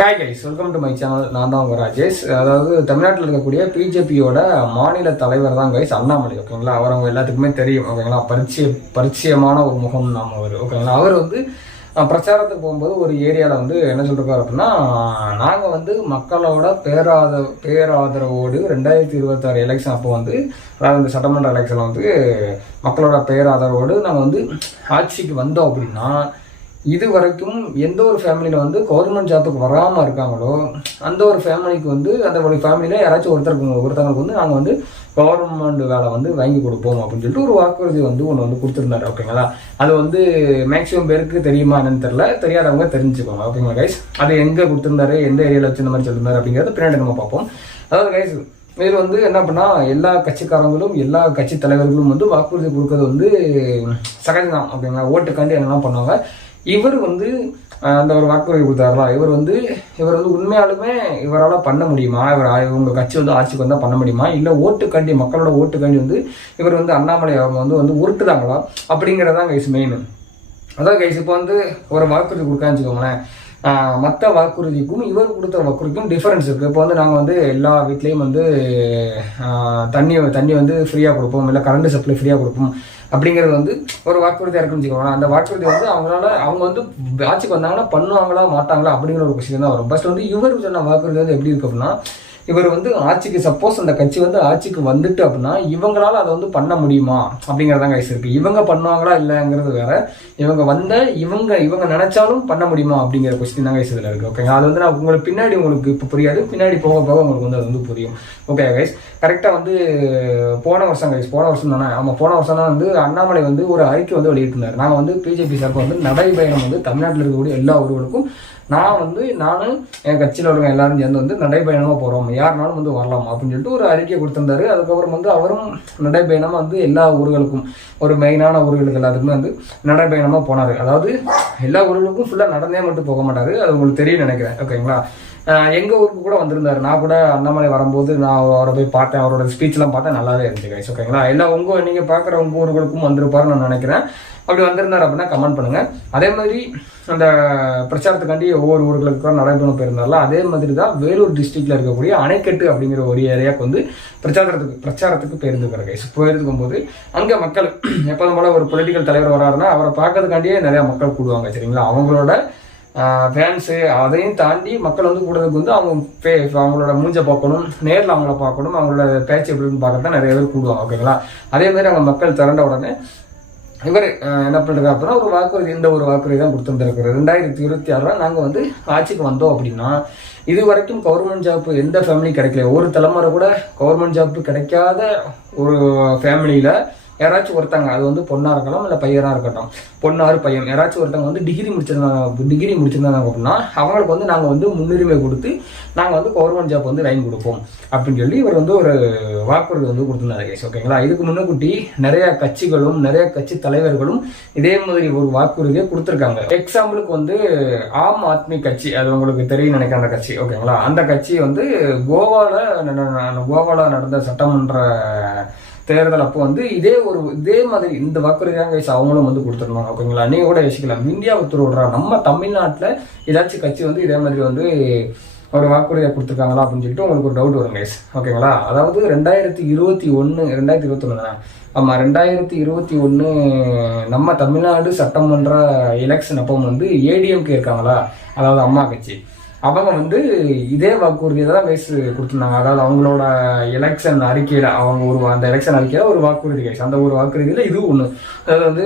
Hi guys, welcome to my channel. நான் தான் உங்கள் ராஜேஷ். அதாவது தமிழ்நாட்டில் இருக்கக்கூடிய பிஜேபியோட மாநில தலைவர் தான் கைஸ் அண்ணாமலை. ஓகேங்களா, அவர் அவங்க எல்லாத்துக்குமே தெரியும். ஓகேங்களா, பரிச்சயமான ஒரு முகம் நாம் அவர். ஓகேங்களா, அவர் வந்து பிரச்சாரத்துக்கு போகும்போது ஒரு ஏரியாவில் என்ன சொல்லிருக்காரு அப்படின்னா, நாங்கள் மக்களோட பேராதரவோடு 2026 எலெக்ஷன் அப்போ அதாவது இந்த சட்டமன்ற எலெக்ஷனில் மக்களோட பேராதரவோடு நாங்கள் ஆட்சிக்கு வந்தோம் அப்படின்னா, இது வரைக்கும் எந்த ஒரு ஃபேமிலியில் கவர்மெண்ட் ஜாப்புக்கு வராமல் இருக்காங்களோ அந்த ஒரு ஃபேமிலிக்கு அந்த ஒரு ஃபேமிலியில் யாராச்சும் ஒருத்தங்களுக்கு நாங்கள் கவர்மெண்ட் வேலை வாங்கி கொடுப்போம் அப்படின்னு சொல்லிட்டு ஒரு வாக்குறுதி ஒன்று கொடுத்துருந்தாரு. ஓகேங்களா, அது மேக்ஸிமம் பேருக்கு தெரியுமா என்னன்னு தெரியாதவங்க தெரிஞ்சுக்கோங்க. ஓகேங்களா கைஸ், அது எங்கே கொடுத்துருந்தாரு, எந்த ஏரியாவில் வச்சு இந்த மாதிரி சொல்லியிருந்தாரு அப்படிங்கிறத பின்னாடி நம்ம பார்ப்போம். அதாவது கைஸ், இதில் என்ன பண்ணா, எல்லா கட்சிக்காரங்களும் எல்லா கட்சி தலைவர்களும் வாக்குறுதி கொடுக்கறது சகஜம்தான். ஓகேங்களா, ஓட்டுக்காண்டி என்னெல்லாம் பண்ணுவாங்க. இவர் அந்த ஒரு வாக்குறுதி கொடுத்தாருல, இவர் உண்மையாலுமே இவரால் பண்ண முடியுமா, இவங்க கட்சி ஆட்சிக்கு வந்தால் பண்ண முடியுமா, இல்லை ஓட்டுக்காண்டி மக்களோட ஓட்டுக்காண்டி இவர் அண்ணாமலை அவங்க உருட்டுதாங்களா அப்படிங்கிறதான் கைஸ் மெயின். அதான் கைஸ், இப்போ ஒரு வாக்குறுதி கொடுக்கான்னு வச்சுக்கோங்களேன், மற்ற வாக்குறுதிக்கும் இவர் கொடுத்த வாக்குறுதிக்கும் டிஃபரன்ஸ் இருக்குது. இப்போ நாங்கள் எல்லா வீட்லேயும் தண்ணி ஃப்ரீயாக கொடுப்போம், இல்லை கரண்ட் சப்ளை ஃப்ரீயாக கொடுப்போம் அப்படிங்கிறது ஒரு வாக்குறுதியாக இருக்குன்னு வச்சுக்கோங்களேன். அந்த வாக்குறுதி அவங்க ஆட்சிக்கு வந்தாங்கன்னா பண்ணுவாங்களா மாட்டாங்களா அப்படிங்கிற ஒரு கொஸ்டின் தான் வரும். ஃபர்ஸ்ட் இவர் சொன்ன வாக்குறுதி எப்படி இருக்கு அப்படின்னா, இவர் ஆட்சிக்கு சப்போஸ் அந்த கட்சி ஆட்சிக்கு வந்துட்டு அப்படின்னா இவங்களால அதை பண்ண முடியுமா அப்படிங்கிறதான் கைஸ் இருக்கு. இவங்க பண்ணுவாங்களா இல்லைங்கிறது வேற, இவங்க நினைச்சாலும் பண்ண முடியுமா அப்படிங்கிற கொஸ்டின் தான் கைஸ் இதுல இருக்கு. ஓகேங்க, அது நான் உங்களுக்கு பின்னாடி இப்போ புரியாது, பின்னாடி போக போக உங்களுக்கு அது புரியும். ஓகே கைஸ், கரெக்டா போன வருஷம் தானே, ஆமா போன வருஷம் தான் அண்ணாமலை ஒரு அறிக்கை வெளியிட்டிருந்தாரு. நாங்கள் பிஜேபி சார்பு நடைபயணம் தமிழ்நாட்டில் இருக்கக்கூடிய எல்லா ஊர்களுக்கும் நானும் என் கட்சியில் உள்ளவங்க எல்லாரும் சேர்ந்து நடைபயணமாக போகிறோம், யாருனாலும் வரலாம் அப்படின்னு சொல்லிட்டு ஒரு அறிக்கை கொடுத்திருந்தாரு. அதுக்கப்புறம் அவரும் நடைபயணமாக எல்லா ஊர்களுக்கும், ஒரு மெயினான ஊர்களுக்கு எல்லாத்துக்குமே நடைபயணமாக போனார். அதாவது எல்லா ஊர்களுக்கும் ஃபுல்லாக நடந்தே மட்டும் போக மாட்டார், அது உங்களுக்கு தெரியும் நினைக்கிறேன். ஓகேங்களா, எங்கள் ஊருக்கு கூட வந்திருந்தாரு. நான் கூட அண்ணாமலை வரும்போது நான் அவரை போய் பார்த்தேன், அவரோட ஸ்பீச்லாம் பார்த்தேன், நல்லாவே இருந்துச்சு கைஸ். ஓகேங்களா, எல்லாம் நீங்கள் பார்க்குற உங்கள் ஊர்களுக்கும் வந்திருப்பாருன்னு நான் நினைக்கிறேன். அப்படி வந்திருந்தார் அப்படின்னா கமெண்ட் பண்ணுங்க. அதே மாதிரி அந்த பிரச்சாரத்துக்காண்டி ஒவ்வொரு ஊர்களுக்கும் நடைபெறும் போயிருந்தால, அதே மாதிரி தான் வேலூர் டிஸ்ட்ரிக்ட்ல இருக்கக்கூடிய அணைக்கட்டு அப்படிங்கிற ஒரு ஏரியாவுக்கு பிரச்சாரத்துக்கு போயிருந்துக்கிற கைஸ். போயிருக்கும் போது அங்க மக்கள் எப்போதும் போல ஒரு பொலிட்டிக்கல் தலைவர் வராருன்னா அவரை பார்க்கறதுக்காண்டியே நிறைய மக்கள் கூடுவாங்க. சரிங்களா, அவங்களோட ஃபேன்ஸு அதையும் தாண்டி மக்கள் கூடுறதுக்கு அவங்களோட மூஞ்சை பார்க்கணும், நேரில் அவங்கள பார்க்கணும், அவங்களோட பேச்சு எப்படின்னு பார்க்கறதா நிறைய பேர் கூடுவாங்க. ஓகேங்களா, அதே மாதிரி அங்கே மக்கள் திரண்ட உடனே இவர் என்ன பண்ணுறது அப்படின்னா ஒரு வாக்குறுதி, இந்த ஒரு வாக்குறுதி தான் கொடுத்துருந்துருக்குறது. 2026 நாங்கள் ஆட்சிக்கு வந்தோம் அப்படின்னா, இது வரைக்கும் கவர்மெண்ட் ஜாப் எந்த ஃபேமிலி கிடைக்கல, ஒரு தலைமுறை கூட கவர்மெண்ட் ஜாப் கிடைக்காத ஒரு ஃபேமிலியில் யாராச்சும் ஒருத்தங்க, அது பொண்ணாக இருக்கலாம் இல்லை பையனாக இருக்கட்டும், பொண்ணாரு பையன் யாராச்சும் ஒருத்தங்க டிகிரி முடிச்சிருந்தாங்க அப்படின்னா அவங்களுக்கு நாங்கள் முன்னுரிமை கொடுத்து நாங்கள் கவர்மெண்ட் ஜாப் வாங்கி கொடுப்போம் அப்படின்னு சொல்லி இவர் ஒரு வாக்குறுதி கொடுத்துருந்தாரு கேஸ். ஓகேங்களா, இதுக்கு முன்னுக்கூட்டி நிறைய கட்சிகளும் நிறைய கட்சி தலைவர்களும் இதே மாதிரி ஒரு வாக்குறுதியை கொடுத்துருக்காங்க. எக்ஸாம்பிளுக்கு ஆம் ஆத்மி கட்சி, அது உங்களுக்கு தெரியும் நினைக்கிற அந்த கட்சி. ஓகேங்களா, அந்த கட்சி கோவால நடந்த சட்டமன்ற தேர்தல் அப்போ இதே மாதிரி இந்த வாக்குறுதியாக அவங்களும் கொடுத்துருந்தாங்க. ஓகேங்களா, நீங்க கூட யோசிக்கலாம், இந்தியா விட்டுறா நம்ம தமிழ்நாட்டில் ஏதாச்சும் கட்சி இதே மாதிரி ஒரு வாக்குறுதியை கொடுத்துருக்காங்களா அப்படின்னு சொல்லிட்டு உங்களுக்கு ஒரு டவுட் வரும் கைஸ். ஓகேங்களா, அதாவது 2021 தானே, ஆமா 2021 நம்ம தமிழ்நாடு சட்டமன்ற எலெக்ஷன் அப்போ ஏடிஎம்கே இருக்காங்களா, அதாவது அம்மா கட்சி, அவங்க இதே வாக்குறுதியை தான் கைஸ் கொடுத்துருந்தாங்க. அதாவது அவங்களோட எலெக்ஷன் அறிக்கையில அந்த எலெக்ஷன் அறிக்கையில ஒரு வாக்குறுதி கைஸ். அந்த ஒரு வாக்குறுதியில இது ஒண்ணு, அதாவது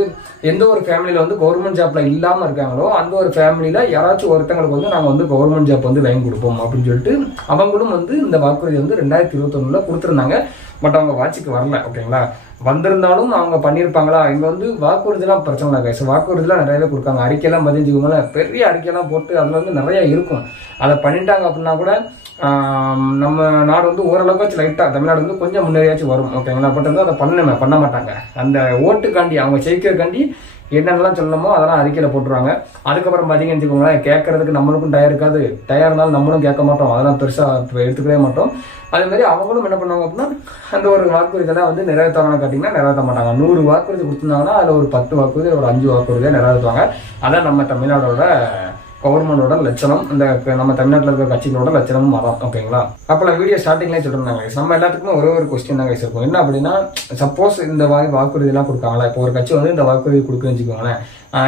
எந்த ஒரு ஃபேமிலியில கவர்மெண்ட் ஜாப்ல இல்லாம இருக்காங்களோ அந்த ஒரு ஃபேமிலியில யாராச்சும் ஒருத்தங்களுக்கு நாங்க கவர்மெண்ட் ஜாப் வாங்கி கொடுப்போம் அப்படின்னு சொல்லிட்டு அவங்களும் இந்த வாக்குறுதி 2021 கொடுத்துருந்தாங்க. பட் அவங்க ஆட்சிக்கு வரல. ஓகேங்களா, வந்திருந்தாலும் அவங்க பண்ணியிருப்பாங்களா, இங்க வாக்குறுதிலாம் பிரச்சனை இல்லை கைஸ். வாக்குறுதிலாம் நிறையவே கொடுக்காங்க. அறிக்கையெல்லாம் பதிஞ்சுக்கோங்களேன், பெரிய அறிக்கையெல்லாம் போட்டு அதுல நிறைய இருக்கும். அதை பண்ணிட்டாங்க அப்படின்னா கூட நம்ம நாடு ஓரளவுக்கு லைட்டா தமிழ்நாடு கொஞ்சம் முன்னேறியாச்சும் வரும். ஓகேங்களா, பட் அதை பண்ண மாட்டாங்க. அந்த ஓட்டுக்காண்டி அவங்க ஜெயிக்கிறதுக்காண்டி என்னென்னலாம் சொல்லணுமோ அதெல்லாம் அறிக்கையில போட்டுருவாங்க. அதுக்கப்புறம் பார்த்தீங்கன்னு வச்சுக்கோங்களேன், கேட்கறதுக்கு நம்மளுக்கும் டயர் இருக்காது, டயர் இருந்தாலும் நம்மளும் கேட்க மாட்டோம், அதெல்லாம் பெருசா எடுத்துக்கவே மாட்டோம். அதே மாதிரி அவங்களும் என்ன பண்ணுவாங்க அப்படின்னா அந்த ஒரு வாக்குறுதியெல்லாம் நிறைவேற்றாங்கன்னு கேட்டிங்கன்னா நிறைவேற்ற மாட்டாங்க. 100 வாக்குறுதி கொடுத்துருந்தாங்கன்னா அதில் ஒரு 10 வாக்குறுதி ஒரு 5 வாக்குறுதியை நிறைவேற்றுவாங்க. அதான் நம்ம தமிழ்நாடோட கவர்மெண்டோட லட்சணம், இந்த நம்ம தமிழ்நாட்டில் இருக்கிற கட்சிகளோட லட்சணமும் அதான். ஓகேங்களா? அப்போ நான் வீடியோ ஸ்டார்டிங்லேயே சொல்லிருந்தாங்க, நம்ம எல்லாத்துக்குமே ஒரு கொஸ்டின் தான் கைஸ் இருக்கும். என்ன அப்படின்னா, சப்போஸ் இந்த வாக்குறுதியெல்லாம் கொடுக்காங்களா, இப்போ ஒரு கட்சி வந்து இந்த வாக்குறுதி கொடுக்குன்னு வச்சுக்கோங்களேன்.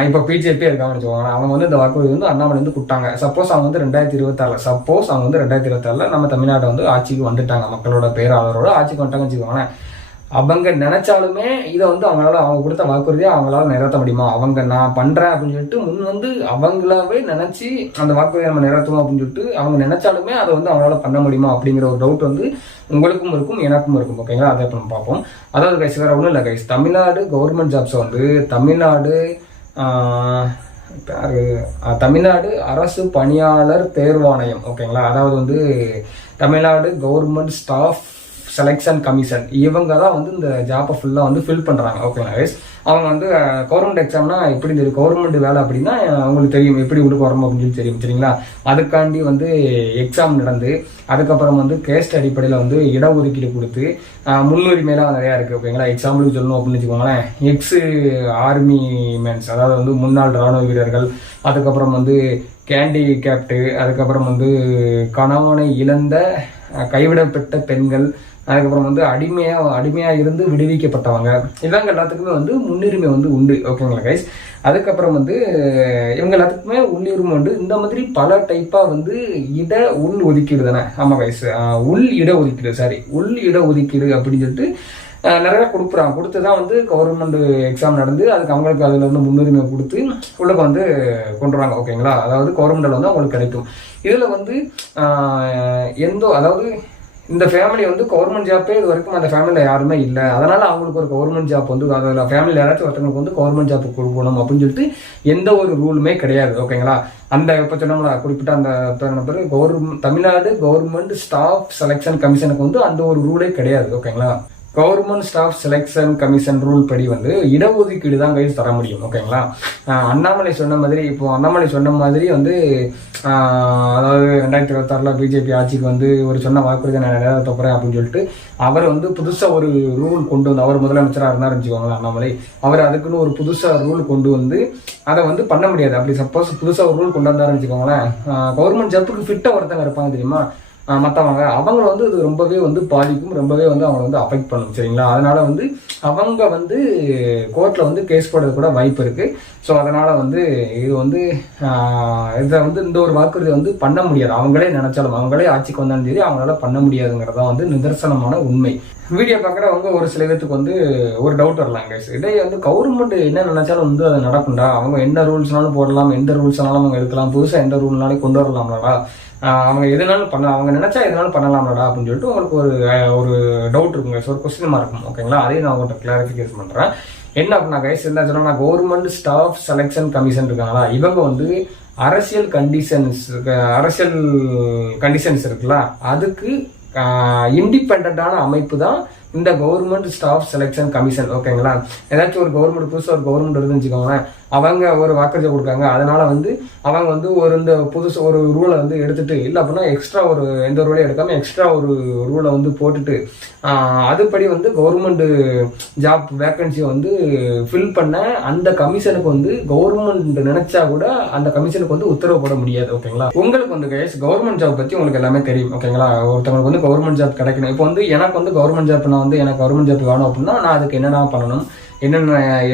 இப்போ பிஜேபி இருக்காங்கன்னு வச்சுக்கோங்களேன், அவங்க வந்து இந்த வாக்குறுதி வந்து அண்ணாமலை வந்து கொடுத்தாங்க. சப்போஸ் அவங்க வந்து 2026 நம்ம தமிழ்நாட்டை வந்து ஆட்சிக்கு வந்துட்டாங்க, மக்களோட பேராளரோட ஆட்சிக்கு வந்துட்டாங்கன்னு வச்சுக்கோங்களேன். அவங்க நினைச்சாலுமே இதை வந்து அவங்க கொடுத்த வாக்குறுதியை அவங்களால நிறைவேற்ற முடியுமா? அவங்க நான் பண்றேன் அப்படின்னு சொல்லிட்டு முன் வந்து அவங்களாவே நினைச்சு அந்த வாக்குறுதியை நம்ம நிறைவேற்றுவோம் அப்படின்னு சொல்லிட்டு அவங்க நினைச்சாலுமே அதை வந்து அவங்களால பண்ண முடியுமா அப்படிங்கிற ஒரு டவுட் வந்து உங்களுக்கும் இருக்கும், எனக்கும் இருக்கும். ஓகேங்களா? அதை இப்போ நம்ம பார்ப்போம். அதாவது கைஸ், வேற ஒன்றும் இல்லை கைஸ், தமிழ்நாடு கவர்மெண்ட் ஜாப்ஸை வந்து தமிழ்நாடு அரசு பணியாளர் தேர்வாணையம், ஓகேங்களா, அதாவது வந்து Tamil Nadu government staff selection commission, இவங்க தான் வந்து இந்த ஜாப்பை ஃபுல்லாக வந்து ஃபில் பண்ணுறாங்க. ஓகேங்களா கைஸ்? அவங்க வந்து கவர்மெண்ட் எக்ஸாம்னா எப்படி தெரியும், கவர்மெண்ட் வேலை அப்படின்னா அவங்களுக்கு தெரியும் எப்படி உள்ளுக்கு வரணும் அப்படின்னு சொல்லி தெரியும், சரிங்களா? அதுக்காண்டி வந்து எக்ஸாம் நடந்து அதுக்கப்புறம் வந்து கேஸ்ட் அடிப்படையில் வந்து இடஒதுக்கீடு கொடுத்து முன்னுரிமையெல்லாம் நிறையா இருக்குது. ஓகேங்களா? எக்ஸாம்பிளுக்கு சொல்லணும் அப்படின்னு வச்சுக்கோங்களேன், ஆர்மி மேன்ஸ், அதாவது வந்து முன்னாள் இராணுவ வீரர்கள், அதுக்கப்புறம் வந்து கேண்டிகேப்டு, அதுக்கப்புறம் வந்து கணவனை இழந்த கைவிடப்பட்ட பெண்கள், அதுக்கப்புறம் வந்து அடிமையா இருந்து விடுவிக்கப்பட்டவங்க, இவங்க எல்லாத்துக்குமே வந்து முன்னுரிமை வந்து உண்டு. ஓகேங்களா கைஸ்? அதுக்கப்புறம் வந்து இவங்க எல்லாத்துக்குமே முன்னுரிமை உண்டு. இந்த மாதிரி பல டைப்பா வந்து உள் ஒதுக்கீடு தானே? ஆமா கைஸ், உள் இட ஒதுக்கீடு அப்படின்னு சொல்லிட்டு நிறைய கொடுத்துதான் வந்து கவர்மெண்ட் எக்ஸாம் நடந்து அதுக்கு அவங்களுக்கு அதுல இருந்து முன்னுரிமை கொடுத்து உள்ளக்கு வந்து கொண்டுறாங்க. ஓகேங்களா? அதாவது கவர்மெண்ட்ல வந்து அவங்களுக்கு கிடைக்கும். இதுல வந்து அதாவது இந்த ஃபேமிலி வந்து கவர்மெண்ட் ஜாப்பே இது வரைக்கும் அந்த ஃபேமிலியில் யாருமே இல்லை, அதனால அவங்களுக்கு ஒரு கவர்மெண்ட் ஜாப் வந்து அதில் ஃபேமிலியில் யாராச்சும் ஒருத்தவங்களுக்கு வந்து கவர்மெண்ட் ஜாப் கொடுக்கணும் அப்படின்னு சொல்லிட்டு எந்த ஒரு ரூலுமே கிடையாது. ஓகேங்களா? அந்த இப்போ சொன்னோம்னா குறிப்பிட்ட அந்த தமிழ்நாடு கவர்மெண்ட் ஸ்டாஃப் செலெக்ஷன் கமிஷனுக்கு வந்து அந்த ஒரு ரூலே கிடையாது. ஓகேங்களா? Government staff selection commission rule படி வந்து இடஒதுக்கீடு தான் கைஸ் தர முடியும். ஓகேங்களா? அண்ணாமலை சொன்ன மாதிரி வந்து அதாவது 2026 பிஜேபி ஆட்சிக்கு வந்து ஒரு சொன்ன வாக்குறுதி நான் நிறைவேற்ற போறேன் அப்படின்னு சொல்லிட்டு அவர் வந்து புதுசா ஒரு ரூல் கொண்டு வந்து, அவர் முதலமைச்சராக இருந்தாருன்னு வச்சுக்கோங்களேன் அண்ணாமலை, அவர் அதுக்குன்னு ஒரு புதுசா ரூல் கொண்டு வந்து அதை வந்து பண்ண முடியாது. அப்படி சப்போஸ் புதுசா ஒரு ரூல் கொண்டு வந்தாருன்னு வச்சுக்கோங்களேன், கவர்மெண்ட் ஜாப்புக்கு ஃபிட்டா ஒருத்தங்க இருப்பாங்க தெரியுமா, மற்றவங்க, அவங்கள வந்து இது ரொம்பவே வந்து பாதிக்கும், ரொம்பவே வந்து அவங்களை வந்து அஃபெக்ட் பண்ணும், சரிங்களா? அதனால வந்து அவங்க வந்து கோர்ட்ல வந்து கேஸ் போடுறது கூட வாய்ப்பு இருக்கு. ஸோ அதனால வந்து இது வந்து இதை வந்து இந்த ஒரு வாக்குறுதி வந்து பண்ண முடியாது. அவங்களே நினைச்சாலும், அவங்களே ஆட்சிக்கு வந்தாலும் சரி, அவங்களால பண்ண முடியாதுங்கிறதா வந்து நிதர்சனமான உண்மை. வீடியோ பார்க்குறவங்க ஒரு சில பேத்துக்கு வந்து ஒரு டவுட் வரலாம் கைஸ், இடையே வந்து கவர்மெண்ட் என்ன நினைச்சாலும் வந்து அது நடக்கும்டா, அவங்க என்ன ரூல்ஸ்னாலும் போடலாம், எந்த ரூல்ஸ்னாலும் அவங்க எடுக்கலாம், புதுசாக எந்த ரூல்னாலும் கொண்டு வரலாம்லடா, அவங்க எதுனாலும் பண்ணலாம், அவங்க நினைச்சா எதுனாலும் பண்ணலாம்லடா அப்படின்னு சொல்லிட்டு உங்களுக்கு ஒரு டவுட் இருக்குங்க, ஒரு கொஸ்டின் இருக்கும். ஓகேங்களா? அதையும் நான் உங்கள்கிட்ட கிளாரிஃபிகேஷன் பண்றேன். என்ன அப்படின்னா கைஸ், என்ன சொன்னா, கவர்மெண்ட் ஸ்டாஃப் செலெக்ஷன் கமிஷன் இருக்காங்களா, இவங்க வந்து அரசியல் கண்டிஷன்ஸ் இருக்குல்ல, அதுக்கு இண்டிபெண்டான அமைப்பு தான் இந்த கவர்மெண்ட் ஸ்டாஃப் செலெக்ஷன் கமிஷன். ஓகேங்களா? ஏதாச்சும் ஒரு கவர்மெண்ட் புதுசாக ஒரு கவர்மெண்ட் இருக்குன்னு வச்சுக்கோங்களேன், அவங்க ஒரு வாக்குறுதி கொடுக்காங்க, அதனால வந்து அவங்க வந்து இந்த புதுசு ஒரு ரூலை வந்து எடுத்துட்டு, இல்லை அப்படின்னா எக்ஸ்ட்ரா ஒரு எந்த ஒரு ரூலையும் எடுக்காம எக்ஸ்ட்ரா ஒரு ரூலை வந்து போட்டுட்டு அதுபடி வந்து கவர்மெண்ட் ஜாப் வேக்கன்சியை வந்து ஃபில் பண்ண அந்த கமிஷனுக்கு வந்து கவர்மெண்ட் நினைச்சா கூட அந்த கமிஷனுக்கு வந்து உத்தரவு போட முடியாது. ஓகேங்களா? உங்களுக்கு வந்து கைஸ் கவர்மெண்ட் ஜாப் பத்தி உங்களுக்கு எல்லாமே தெரியும். ஓகேங்களா? ஒருத்தவங்களுக்கு வந்து கவர்மெண்ட் ஜாப் கிடைக்கணும். இப்போ வந்து எனக்கு வந்து கவர்மெண்ட் ஜாப் எனக்கு கவர்மெண்ட் ஜாப் வேணும் அப்படின்னா நான் அதுக்கு என்னென்ன பண்ணணும்,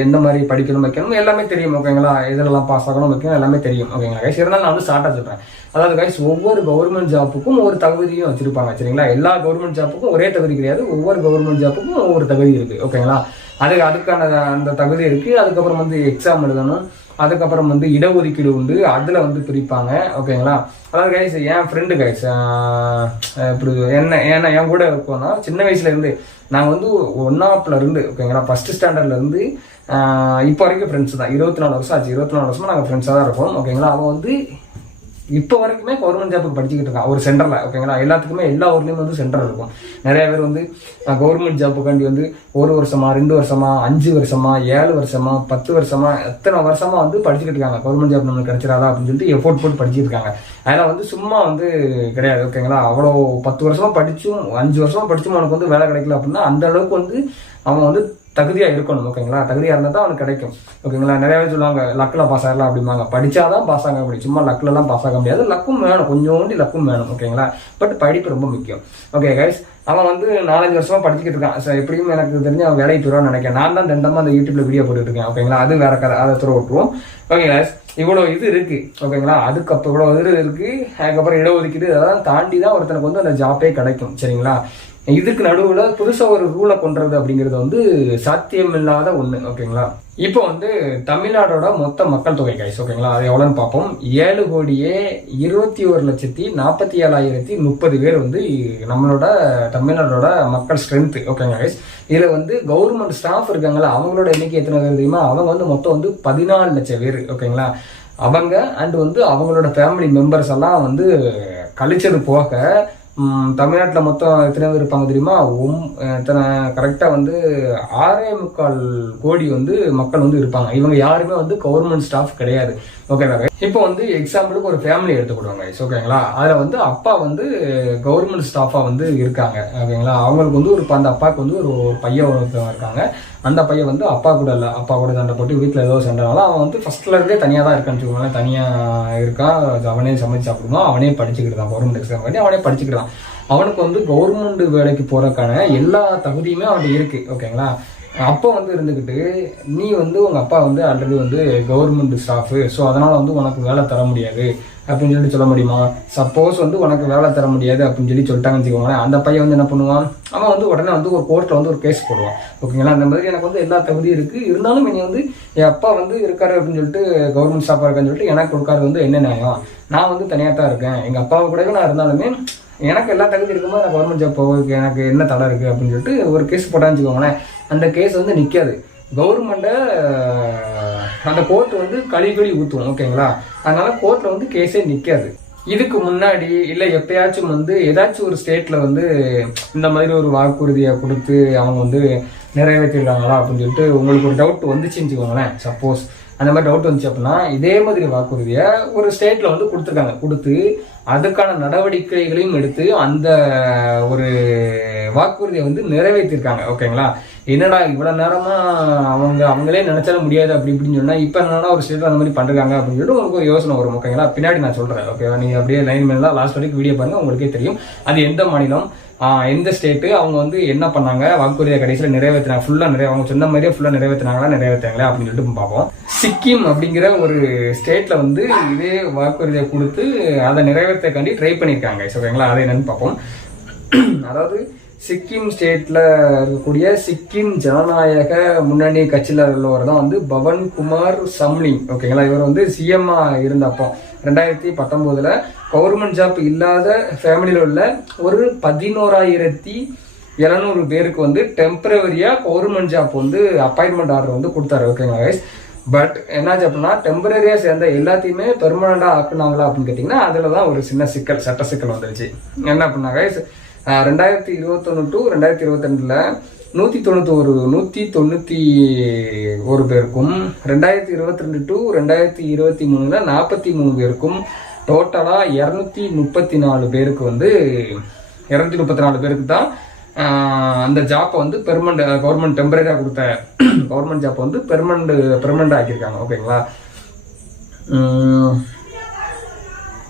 எந்த மாதிரி படிக்கணும் வைக்கணும் எல்லாமே தெரியும். ஓகேங்களா? இதெல்லாம் பாஸ் ஆகணும் வைக்கணும் எல்லாமே தெரியும். ஓகேங்களா கைஸ்? இருந்தாலும் நான் வந்து ஷார்ட்டா சொல்றேன். அதாவது கைஸ், ஒவ்வொரு கவர்மெண்ட் ஜாப்புக்கும் ஒரு தகுதியும் வச்சிருப்பாங்க, சரிங்களா? எல்லா கவர்மெண்ட் ஜாப்புக்கும் ஒரே தகுதி கிடையாது, ஒவ்வொரு கவர்மெண்ட் ஜாப்புக்கும் ஒவ்வொரு தகுதி இருக்கு. ஓகேங்களா? அதுக்கான அந்த தகுதி இருக்கு. அதுக்கப்புறம் வந்து எக்ஸாம் எழுதணும், அதுக்கப்புறம் வந்து இடஒதுக்கீடு உண்டு, அதுல வந்து பிரிப்பாங்க. ஓகேங்களா? அதாவது கைஸ், என் ஃப்ரெண்டு கைஸ் இப்படி என் கூட இருக்கோம்னா சின்ன வயசுல இருந்து நாங்க வந்து 1ஆப்ல இருந்து, ஓகேங்களா, 1st ஸ்டாண்டர்ட்ல இருந்து இப்போ வரைக்கும் ஃப்ரெண்ட்ஸ் தான். 24 வருஷம் ஆச்சு. 24 வருஷமா நாங்க ஃப்ரெண்ட்ஸா தான் இருக்கோம். ஓகேங்களா? அவன் வந்து இப்போ வரைக்குமே கவர்மெண்ட் ஜாப்புக்கு படிச்சுக்கிட்டு இருக்கான் ஒரு சென்டர்ல. ஓகேங்களா? எல்லாத்துக்குமே எல்லா ஊர்லயும் வந்து சென்டர் இருக்கும். நிறைய பேர் வந்து கவர்மெண்ட் ஜாப்புக்காண்டி வந்து 1 வருஷமா 2 வருஷமா 5 வருஷமா 7 வருஷமா 10 வருஷமா எத்தனை வருஷமா வந்து படிச்சுக்கிட்டு இருக்காங்க. கவர்மெண்ட் ஜாப் நம்மளுக்கு கிடைச்சிடாதா அப்படின்னு சொல்லிட்டு எஃபோர்ட் போட்டு படிச்சுட்டு இருக்காங்க. அதெல்லாம் வந்து சும்மா வந்து கிடையாது. ஓகேங்களா? அவ்வளோ 10 வருஷமா படிச்சும் 5 வருஷமா படிச்சும் அவனுக்கு வந்து வேலை கிடைக்கல அப்படின்னா அந்த அளவுக்கு வந்து அவன் வந்து தகுதியாக இருக்கணும். ஓகேங்களா, தகுதியாக இருந்தால் தான் அவனுக்கு கிடைக்கும். ஓகேங்களா, நிறைய பேர் சொல்லுவாங்க லக்கில் பாஸ் ஆகலாம் அப்படிம்பாங்க. படித்தாதான் பாஸ் ஆக முடியும், சும்மா லக்கிலலாம் பாஸ் ஆக முடியாது. லக்கும் வேணும், கொஞ்சோண்டி லக்கும் வேணும். ஓகேங்களா, பட் படிப்பு ரொம்ப முக்கியம். ஓகே கைஸ், அவன் வந்து 4-5 வருஷமா படிச்சுக்கிட்டு இருக்கான். எப்படியும் எனக்கு தெரிஞ்சு அவன் வேலைக்கு போயிடுவான்னு நினைக்கிறேன். நான் தான் தண்டமா அந்த யூடியூப்ல வீடியோ போட்டுட்டு இருக்கேன். ஓகேங்களா, அது வேற கதை, அதை துற விட்டுருவோம். ஓகே கைஸ், இவ்வளோ இது இருக்கு. ஓகேங்களா, அதுக்கப்புறம் இவ்வளோ இது இருக்கு. அதுக்கப்புறம் இடஒதுக்கீடு அதெல்லாம் தாண்டி தான் ஒருத்தனுக்கு வந்து அந்த ஜாப்பே கிடைக்கும். சரிங்களா, இதுக்கு நடுவில் புதுசாக ஒரு ரூலை கொண்டுறது அப்படிங்கிறது வந்து சாத்தியமில்லாத ஒன்று. ஓகேங்களா, இப்போ வந்து தமிழ்நாடோட மொத்த மக்கள் தொகை கைஸ். ஓகேங்களா, அது எவ்வளோன்னு பார்ப்போம். 7,21,47,030 பேர் வந்து நம்மளோட தமிழ்நாடோட மக்கள் ஸ்ட்ரென்த். ஓகேங்களா கைஸ், இதில் வந்து கவர்மெண்ட் ஸ்டாஃப் இருக்காங்களா, அவங்களோட எண்ணிக்கை எத்தனை பேர் தெரியுமா? அவங்க வந்து மொத்தம் வந்து 14 லட்சம் பேர். ஓகேங்களா, அவங்க அண்ட் வந்து அவங்களோட ஃபேமிலி மெம்பர்ஸ் எல்லாம் வந்து கழிச்சது போக தமிழ்நாட்டில் மொத்தம் எத்தனை பேர் இருப்பாங்க தெரியுமா? எத்தனை கரெக்டாக வந்து 6.25 கோடி வந்து மக்கள் வந்து இருப்பாங்க. இவங்க யாருமே வந்து கவர்மெண்ட் ஸ்டாஃப் கிடையாது. ஓகேங்களா, இப்போ வந்து எக்ஸாம்பிளுக்கு ஒரு ஃபேமிலி எடுத்துக்கிடுவாங்க. ஓகேங்களா, அதில் வந்து அப்பா வந்து கவர்மெண்ட் ஸ்டாஃபாக வந்து இருக்காங்க. ஓகேங்களா, அவங்களுக்கு வந்து அந்த அப்பாவுக்கு வந்து ஒரு பையன் இருக்காங்க. அந்த பையன் வந்து அப்பா கூட இல்லை, அப்பா கூட சண்டை போட்டு வீட்டில் ஏதோ சண்டைனால அவன் வந்து ஃபர்ஸ்ட்ல இருந்தே தனியாக தான் இருக்கான்னு வச்சுக்கோங்களேன். தனியாக இருக்கான், அவனே சமைச்சு சாப்பிடுவான், அவனே படிச்சுக்கிட்டு தான், கவர்மெண்ட் எக்ஸாம் பண்ணி அவனே படிச்சுக்கிட்டு தான். அவனுக்கு வந்து கவர்மெண்ட் வேலைக்கு போறதுக்கான எல்லா தகுதியுமே அவனுக்கு இருக்கு. ஓகேங்களா, அப்போ வந்து இருந்துக்கிட்டு நீ வந்து உங்க அப்பா வந்து ஆல்ரெடி வந்து கவர்மெண்ட் ஸ்டாஃபு, ஸோ அதனால வந்து உனக்கு வேலை தர முடியாது அப்படின்னு சொல்லிட்டு சொல்ல முடியுமா? சப்போஸ் வந்து உனக்கு வேலை தர முடியாது அப்படின்னு சொல்லிட்டாங்கன்னு வச்சுக்கோங்களேன். அந்த பையன் வந்து என்ன பண்ணுவான்? அவன் வந்து உடனே வந்து ஒரு கோர்ட்டில் வந்து ஒரு கேஸ் போடுவான். ஓகேங்களா, அந்த மாதிரி எனக்கு வந்து எல்லா தகுதியும் இருக்கு, இருந்தாலும் நீ வந்து என் அப்பா வந்து இருக்காரு அப்படின்னு சொல்லிட்டு கவர்மெண்ட் ஸ்டாஃபாக இருக்கான்னு சொல்லிட்டு எனக்கு கொடுக்காது வந்து என்ன நியாயம்? நான் வந்து தனியாக தான் இருக்கேன், எங்க அப்பாவை கூடவே நான் இருந்தாலுமே எனக்கு எல்லா தகுதி இருக்கும்போது நான் கவர்மெண்ட் ஜாப் போகிறதுக்கு எனக்கு என்ன தடை இருக்குது அப்படின்னு சொல்லிட்டு ஒரு கேஸ் போட்டான்னு வச்சுக்கோங்களேன். அந்த கேஸ் வந்து நிற்காது. கவர்மெண்ட்டை அந்த கோர்ட் வந்து கழி ஊற்றுவோம். ஓகேங்களா, அதனால கோர்ட்டில் வந்து கேஸே நிற்காது. இதுக்கு முன்னாடி இல்லை எப்பயாச்சும் வந்து ஏதாச்சும் ஒரு ஸ்டேட்ல வந்து இந்த மாதிரி ஒரு வாக்குறுதியை கொடுத்து அவங்க வந்து நிறைவேற்றிருக்காங்களா அப்படின்னு சொல்லிட்டு உங்களுக்கு ஒரு டவுட் வந்துச்சுன்னு வச்சுக்கோங்களேன். சப்போஸ் அந்த மாதிரி டவுட் வந்துச்சு அப்படின்னா இதே மாதிரி வாக்குறுதியை ஒரு ஸ்டேட்ல வந்து கொடுத்துருக்காங்க. கொடுத்து அதுக்கான நடவடிக்கைகளையும் எடுத்து அந்த வாக்குறுதியை வந்து நிறைவேற்றிருக்காங்க. ஓகேங்களா, என்னடா இவ்வளவு நேரமா அவங்களே நினைச்சாலும் முடியாது அப்படி இப்படின்னு சொன்னா இப்ப என்னன்னா ஒரு ஸ்டேட்ல அந்த மாதிரி பண்றாங்க அப்படின்னு சொல்லிட்டு உங்களுக்கு ஒரு யோசனை வரும். ஓகேங்களா, பின்னாடி நான் சொல்றேன். ஓகேவா, நீங்க அப்படியே லைன் மேல லாஸ்ட் வரைக்கும் வீடியோ பாருங்க, உங்களுக்கே தெரியும் அது எந்த மாநிலம் எந்த ஸ்டேட்டு அவங்க வந்து என்ன பண்ணாங்க, வாக்குறுதியை கடைசியில் நிறைவேற்றினாங்க, அவங்க சொன்ன மாதிரியே ஃபுல்லா நிறைவேற்றினாங்களா அப்படின்னு சொல்லிட்டு பார்ப்போம். சிக்கிம் அப்படிங்கிற ஒரு ஸ்டேட்ல வந்து இதே வாக்குறுதியை கொடுத்து அதை நிறைவேற்றக்காண்டி ட்ரை பண்ணியிருக்காங்க. ஓகேங்களா, அதை என்னன்னு பார்ப்போம். அதாவது சிக்கிம் ஸ்டேட்ல இருக்கக்கூடிய சிக்கிம் ஜனநாயக முன்னணி கட்சியில உள்ளவர் தான் வந்து பவன் குமார் சம்லிங். ஓகேங்களா, இவர் வந்து சிஎம்ஆ இருந்தப்போ 2019 கவர்மெண்ட் ஜாப் இல்லாத ஃபேமிலியில உள்ள ஒரு 11,700 பேருக்கு வந்து டெம்பரவரியா கவர்மெண்ட் ஜாப் வந்து அப்பாயின்மெண்ட் ஆர்டர் வந்து கொடுத்தாரு. ஓகேங்களா கைஸ், பட் என்னாச்சு அப்படின்னா டெம்பரரியா சேர்ந்த எல்லாத்தையுமே பெர்மனண்டா ஆக்குனாங்களா அப்படின்னு கேட்டீங்கன்னா அதுலதான் ஒரு சின்ன சிக்கல், சட்ட சிக்கல் வந்துருச்சு. என்ன அப்படின்னா கைஸ், 2021 to 2022 191 பேருக்கும் 2022 to 2023 43 பேருக்கும் டோட்டலா 234 பேருக்கு வந்து 234 பேருக்கு தான் அந்த ஜாப்பை வந்து பெர்மனண்ட் கவர்மெண்ட் டெம்பரரியா கொடுத்த கவர்மெண்ட் ஜாப் வந்து பெர்மனண்ட் ஆக்கியிருக்காங்க. ஓகேங்களா,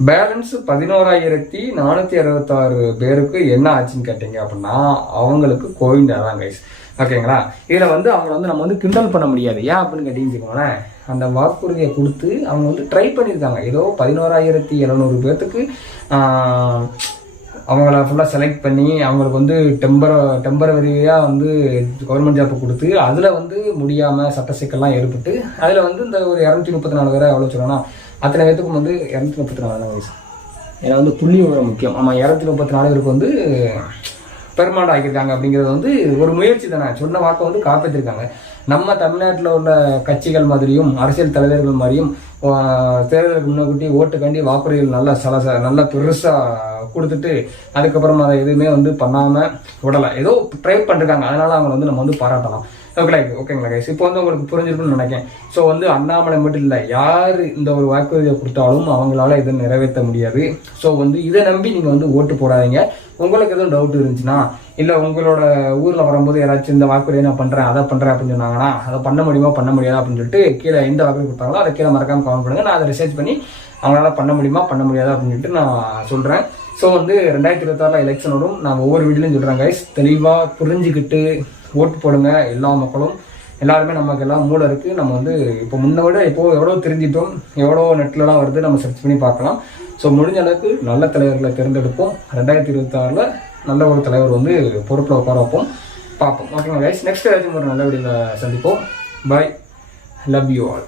பேலன்ஸ் 11,466 பேருக்கு என்ன ஆச்சுன்னு கேட்டீங்க அப்படின்னா அவங்களுக்கு கோவிந்தா தான் கைஸ். ஓகேங்களா, இதுல வந்து அவங்களை வந்து நம்ம வந்து கிண்டல் பண்ண முடியாது. ஏன் அப்படின்னு கேட்டீங்கன்னு அந்த வாக்குறுதியை கொடுத்து அவங்க வந்து ட்ரை பண்ணியிருக்காங்க. ஏதோ 11,700 பேர்த்துக்கு அவங்கள ஃபுல்லாக செலக்ட் பண்ணி அவங்களுக்கு வந்து டெம்பரவரியாக வந்து கவர்மெண்ட் ஜாப்பை கொடுத்து அதில் வந்து முடியாமல் சட்ட சிக்கல்லாம் ஏற்பட்டு அதில் வந்து இந்த ஒரு 234 பேரை எவ்வளோ சொல்லணும்னா அத்தனை பேத்துக்கும் வந்து 234 வயசு. ஏன்னா வந்து புள்ளி விவரம் முக்கியம். ஆமாம், 234 பேருக்கு வந்து பெர்மனண்ட் ஆக்கியிருக்காங்க. அப்படிங்கிறது வந்து ஒரு முயற்சி தானே, சொன்ன வாக்கை வந்து காப்பாற்றிருக்காங்க. நம்ம தமிழ்நாட்டில் உள்ள கட்சிகள் மாதிரியும் அரசியல் தலைவர்கள் மாதிரியும் தேர்தலுக்கு முன்னாடி ஓட்டுக்காண்டி வாக்குறுதிகள் நல்லா பெருசாக கொடுத்துட்டு அதுக்கப்புறம் அதை எதுவுமே வந்து பண்ணாமல் விடலாம். ஏதோ ட்ரை பண்ணிருக்காங்க, அதனால அவங்க வந்து நம்ம வந்து பாராட்டலாம். ஓகேங்களா கைஸ்? இப்போ வந்து உங்களுக்கு புரிஞ்சிருக்குன்னு நினைக்கிறேன். ஸோ வந்து அண்ணாமலை மட்டும் இல்லை, யார் இந்த ஒரு வாக்குறுதியை கொடுத்தாலும் அவங்களால இதை நிறைவேற்ற முடியாது. ஸோ வந்து இதை நம்பி நீங்கள் வந்து ஓட்டு போடாதீங்க. உங்களுக்கு எதுவும் டவுட் இருந்துச்சுன்னா, இல்லை உங்களோட ஊரில் வரும்போது யாராச்சும் இந்த வாக்குறுதியை நான் பண்ணுறேன் அதை பண்ணுறேன் அப்படின்னு சொன்னாங்கன்னா, அதை பண்ண முடியுமா பண்ண முடியாது அப்படின்னு சொல்லிட்டு கீழே எந்த வாக்குறுதி கொடுத்தாங்களோ அதை கீழே மறக்காம கமெண்ட் பண்ணுங்க. நான் அதை ரிசர்ச் பண்ணி அவங்களால பண்ண முடியுமா பண்ண முடியாது அப்படின்னு சொல்லிட்டு நான் சொல்கிறேன். ஸோ வந்து 2026 எலெக்ஷன் வரும். நான் ஒவ்வொரு வீடியோலையும் சொல்கிறேன் கைஸ், தெளிவாக புரிஞ்சுக்கிட்டு ஓட்டு போடுங்க. எல்லா மக்களும் எல்லாருமே நமக்கு எல்லாம் மூளை இருக்குது. நம்ம வந்து இப்போ முன்ன விட இப்போ எவ்வளோ தெரிஞ்சிட்டோம், எவ்வளோ நெட்லலாம் வருது, நம்ம சர்ச் பண்ணி பார்க்கலாம். ஸோ முடிஞ்ச அளவுக்கு நல்ல தலைவர்களை தேர்ந்தெடுப்போம். 2026 நல்ல ஒரு தலைவர் வந்து பொறுப்பில் உட்கார வைப்போம், பார்ப்போம். ஓகேங்க கைஸ், நெக்ஸ்ட் ஏதாச்சும் ஒரு நல்ல வீடியோவில் சந்திப்போம். பாய், லவ் யூ ஆல்.